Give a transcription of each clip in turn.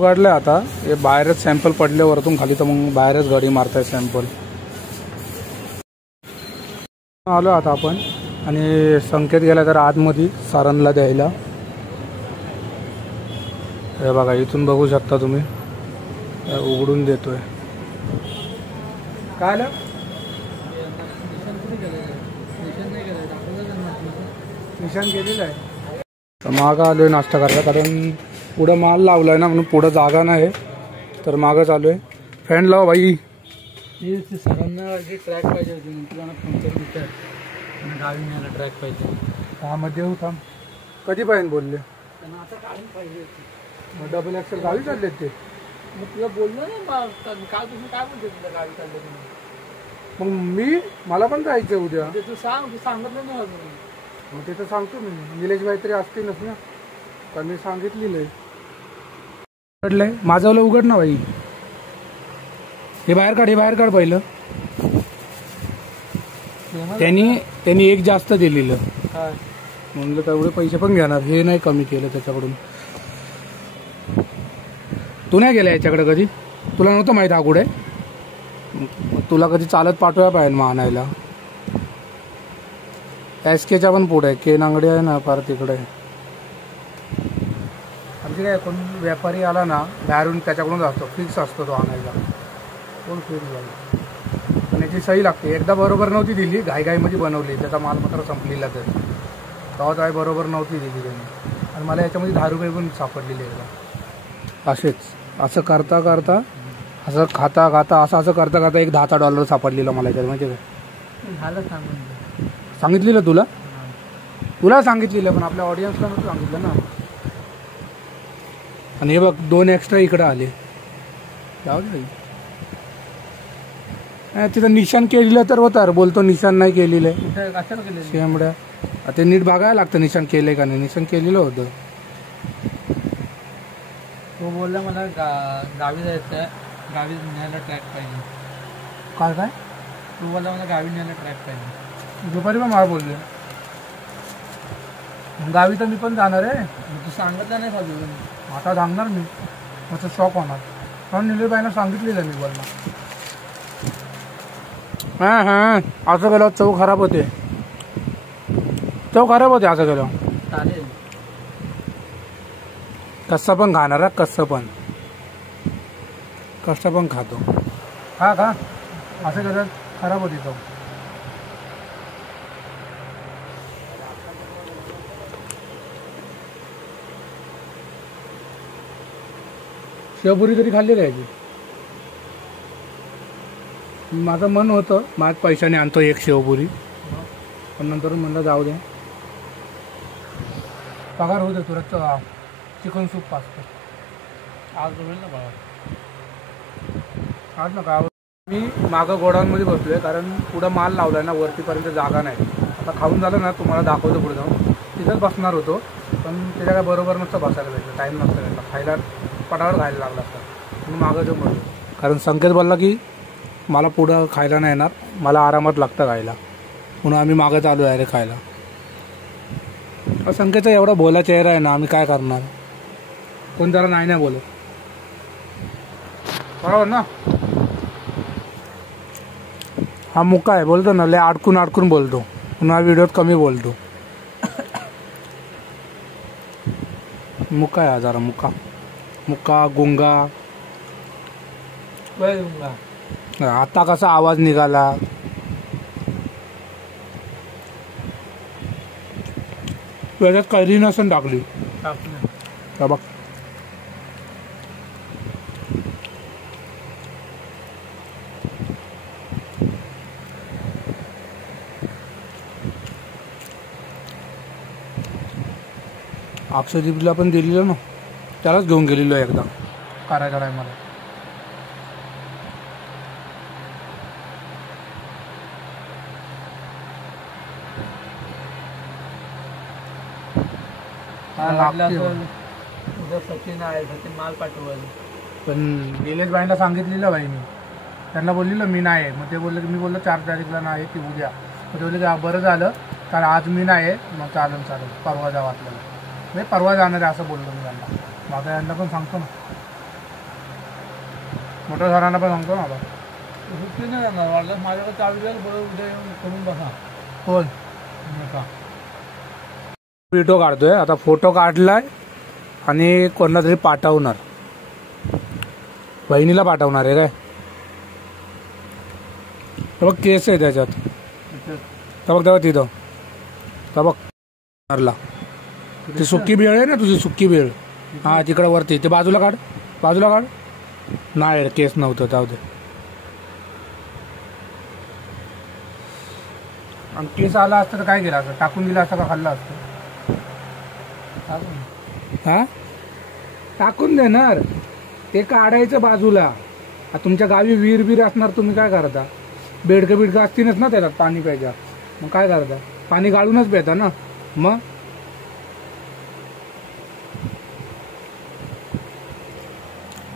उघडले आता हे बाहेरच सॅम्पल पडले वरतून खाली तर मग बाहेरच गाडी मारताय सॅम्पल. आलो आता आपण आणि संकेत गेला तर आतमध्ये सारणला द्यायला. हे बघा इथून बघू शकता तुम्ही उघडून देतोय. काय आलं निशाण केलेलं आहे. तर मागं आलोय नाश्ता करायला कारण पुढं माल लावलाय ना म्हणून पुढं जागा नाही तर मागं चालू आहे. फॅन लाव भाई. सरांना ट्रॅक पाहिजे होती तुला पंक्चर बिटर आणि गावी न्यायला ट्रॅक पाहिजे. त्यामध्ये येऊ थांब. कधी पाहिजे बोलले त्यांना आता गाडी पाहिजे होती. मग डबल एक्सेल गावी चाललेत ते. मग तुला बोललो ना काल तुम्ही काय बोलते तुला गावी चालले तुम्ही. मग मला पण जायचं उद्या. तू सांगितलं नाही अजून. मग ते तर सांगतो मी. निलेश भाई तरी असतीलच ना कारण मी सांगितलेलं आहे. उघडलंय माझं उघड ना भाई. हे बाहेर काढ पहिलं. त्यांनी एक जास्त दिलेलं म्हणलं तेवढे पैसे पण घेणार. हे नाही कमी केलं त्याच्याकडून. तू नाही गेला याच्याकडे कधी. तुला नव्हतं माहित हा कुठे. तुला कधी चालत पाठवायला पाहिजे मग आणायला. SKच्या पण पुढे के नांगडी आहे ना फार तिकडे. आमची काय कोण व्यापारी आला ना बाहेरून त्याच्याकडून असतो फिक्स असतो तो आणायला. कोण फिक्स झाला आणि याची सही लागते. एकदा बरोबर नव्हती दिली घाईघाईमध्ये बनवली त्याचा माल मात्र संपलेला तर तेव्हा काय बरोबर नव्हती दिली त्यांनी. आणि मला याच्यामध्ये 10 रुपये पण सापडलेले एकदा. असेच असं करता करता असं खाता असं करता एक $10 सापडलेलं मला याच्यात. माहिती काय झालं सांगितलेलं तुला सांगितलेलं पण आपल्या ऑडियन्सला नव्हतं सांगितलं ना. आणि हे बघ 2 एक्स्ट्रा इकडं आले. जाऊ दे तिथं निशाण केलेलं तर होतं. बोलतो निशाण नाही केलेलं आहे. शेंबड्या ते नीट बघायला लागतं निशाण केलंय का नाही. निशाण केलेलं होतं. तो बोलला मला गावी जायचं आहे. गावी न्यायला ट्रॅक पाहिजे. काय तू बोलला मला गावी न्यायला ट्रॅक पाहिजे. दुपारी पण मला बोलले गावी तर मी पण जाणार आहे. तू सांगितलं नाही साधू. आता सांगणार मी. माझं शॉक होणार कारण निलेशबाईंना सांगितलेलं मी बोलणार. हां असं गेलं चव खराब होते. असं गेलं. चालेल कसं पण खाणार कसं पण खातो. हा का असं गेलं खराब होती चव. शेवपुरी तरी खाल्ली जायची. माझं मन होतं माझ्या पैशाने आणतो एक शेवपुरी पण नंतर म्हणलं जाऊ दे. पगार होते तुला चिकन सूप पाचतो आज होईल ना बाबा. आज ना का मी मागं गोडाऊनमध्ये बसलो आहे कारण पुढं माल लावला आहे ना वरतीपर्यंत जागा नाही. आता खाऊन झालं ना तुम्हाला दाखवतो पुढे जाऊन. तिथंच बसणार होतो पण त्याच्या काय बरोबर नसतं बसायला जायचं. टाईम नसतं त्याला खायला पटावर खायला लागला असतं म्हणून मागं जाऊन बसलो. कारण संकेत बोलला की मला पुढं खायला नाही येणार मला आरामात लागतं खायला म्हणून आम्ही मागं चालू आहे रे खायला. संकेतचा एवढा भोला चेहरा आहे ना आम्ही काय करणार. कोण जरा नाही बोलत बरोबर ना. हा मुका आहे बोलतो ना लय अडकून बोलतो म्हणून हा व्हिडिओत कमी बोलतो. मुका आहे हा जरा मुका गुंगा. आता कसा आवाज निघाला. त्याच्यात कैरी नसून टाकली का बघ. अक्षदीपला पण दिलेलं ना त्यालाच घेऊन गेलेलो एकदा करायचा टायमाला. सचिन आहे सचिन माल पाठवलं पण निलेशबाईंना सांगितलेलं बाई मी त्यांना बोललेलं मी नाही. मग ते बोलले की मी बोललो 4 तारीखला नाही की उद्या. मग ते बोलले की बरं झालं कारण आज मी नाही मग चालेल परवा जावं आपल्याला. नाही परवा जाणार आहे असं बोललो मी त्यांना. माझा यांना पण सांगतो ना मोठ्या सरांना पण सांगतो ना आता. सुट्टी नाही जाणार वाटलं माझ्याकडे चावी जाईल बरं उद्या येऊन करून बसा. कोण नका फोटो काढतोय आता. फोटो काढलाय आणि कोणाला तरी पाठवणार, बहिणीला पाठवणार आहे काय. तर बघ केस आहे त्याच्यात. तर बघ तेव्हा तिथं तर बघ मारला. ती सुक्की भेळ आहे ना तुझी, सुक्की भेळ. हा तिकडे वरती ते बाजूला काढ, बाजूला काढ. नाही केस नव्हतं, जाऊ दे. आणि केस आला असतं तर काय केलं असतं, टाकून दिलं असतं का खाल्लं असतं. हा टाकून देणार, ते काढायचं बाजूला. तुमच्या गावी विहीर बीर असणार, तुम्ही काय करता, बेडकं बिडकं असतीलच ना त्याच्यात पाणी प्यायच्या, मग काय करता, पाणी गाळूनच पिता ना. मग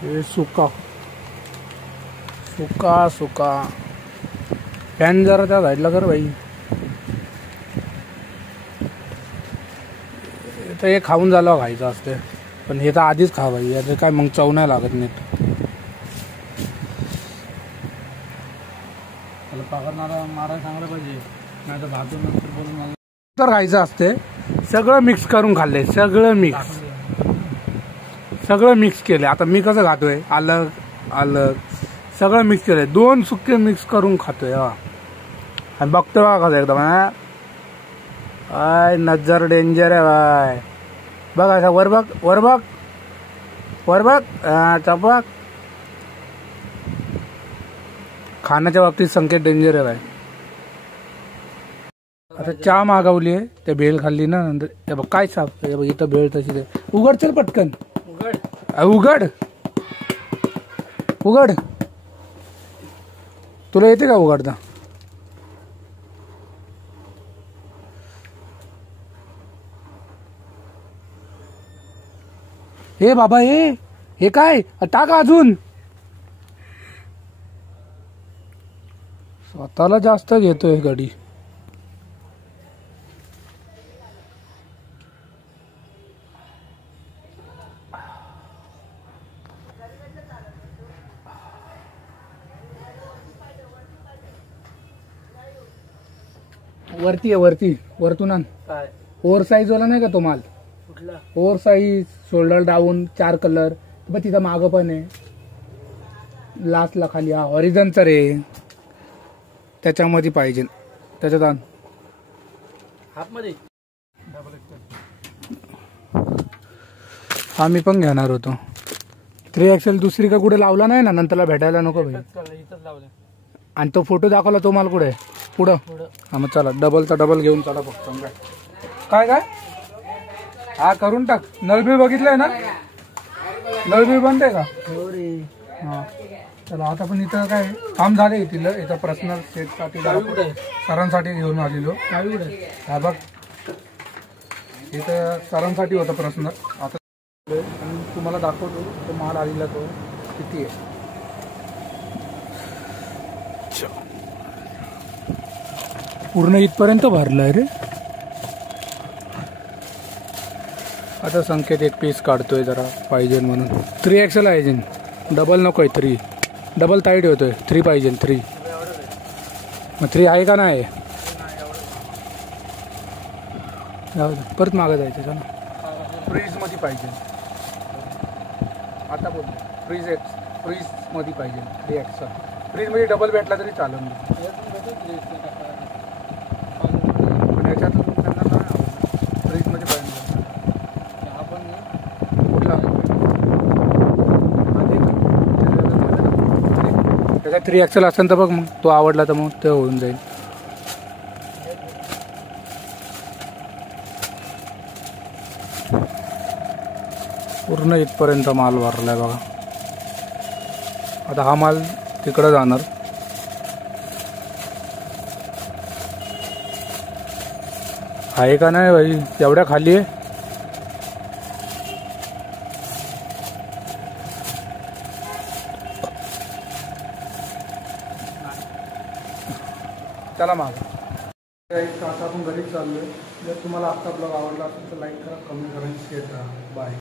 हे सुका सुका सुका फॅन जरा त्या साईडला कर बाई. तर हे खाऊन झालं खायचं असते, पण हे तर आधीच खा बाई, याचं काय मग चव नाही लागत नीट. त्याला पकडणारा मारा सांगलं पाहिजे, नाही तर भाजून नंतर बोलून तर खायचं असते. सगळं मिक्स करून खाल्ले, सगळं मिक्स केले. आता मी कसं खातोय, अलग अलग सगळं मिक्स केलंय, 2 सुक्के मिक्स करून खातोय. आणि बघतोय बघा कसं एकदम नजर डेंजर आहे बाय. बघ असं वर बघ, वर बघ, वर बघ. चपक खाण्याच्या बाबतीत संकेत डेंजर आहे बाय. आता चहा मागवली आहे, ते भेळ खाल्ली ना नंतर. हे बघ काय साफ, हे बघ इथं भेळ तशी. उघड चल पटकन, उघड उघड उघड. तुला येते का उघडता. हे बाबा हे काय टाक अजून. स्वतःला जास्त घेतोय गडी. वरती आहे, वरती वरतून आण. काय ओव्हर साईज वाला नाही का तो माल, कुठला over size, shoulder down, 4 colour. बघ तिथं मागं पण आहे, लास्टला खाली. हा हॉरिझॉनचा रे, त्याच्यामध्ये पाहिजे, त्याच्यात आण. हाफमध्ये हा मी पण घेणार होतो. 3XL दुसरी का कुठे लावला नाही ना, नंतरला भेटायला नको भाई. इथंच लावलं. आणि तो फोटो दाखवला तो माल कुठे पुढं. हा मग चला डबलचा डबल घेऊन चला फक्त. काय काय हा करून टाक. नळबीळ बघितलंय ना, नळबीळ बंद आहे का. हा चला आता पण इथं काय काम झाले इथलं. इथं पर्सनल सेटसाठी सरांसाठी घेऊन आलेलो. हा बघ इथं सरांसाठी होतं पर्सनल. आता आणि तुम्हाला दाखवतो तो माल आलेला तो किती आहे. पूर्ण इथपर्यंत भरलाय रे. आता संकेत एक पीस काढतोय जरा पाहिजे म्हणून. 3XL आहे जिन, डबल नकोय. 3 डबल टाईट होतोय, 3 पाहिजे. 3 मग 3 आहे का नाही. परत मागं जायचं का ना. फ्रीज मध्ये पाहिजे आता बोल. फ्रीज मध्ये पाहिजे 3XL. फ्रीज मध्ये डबल भेटला तरी चालेल. याच्यात त्यांना नाही आवडलं, फ्रीज मध्ये पाहिजे. कुठला त्याचा 3XL असेल तर बघ, मग तो आवडला तर मग ते होऊन जाईल. पूर्ण इथपर्यंत माल भरलाय बघा. आता हा माल तिकडं जाणार. आहे का नाही भाई, एवढ्या खाली आहे. चला माग. आता आपण घरीच चाललोय. जर तुम्हाला आजचा ब्लॉग आवडला असेल तर लाईक करा, कमेंट करा आणि शेअर करा. बाय.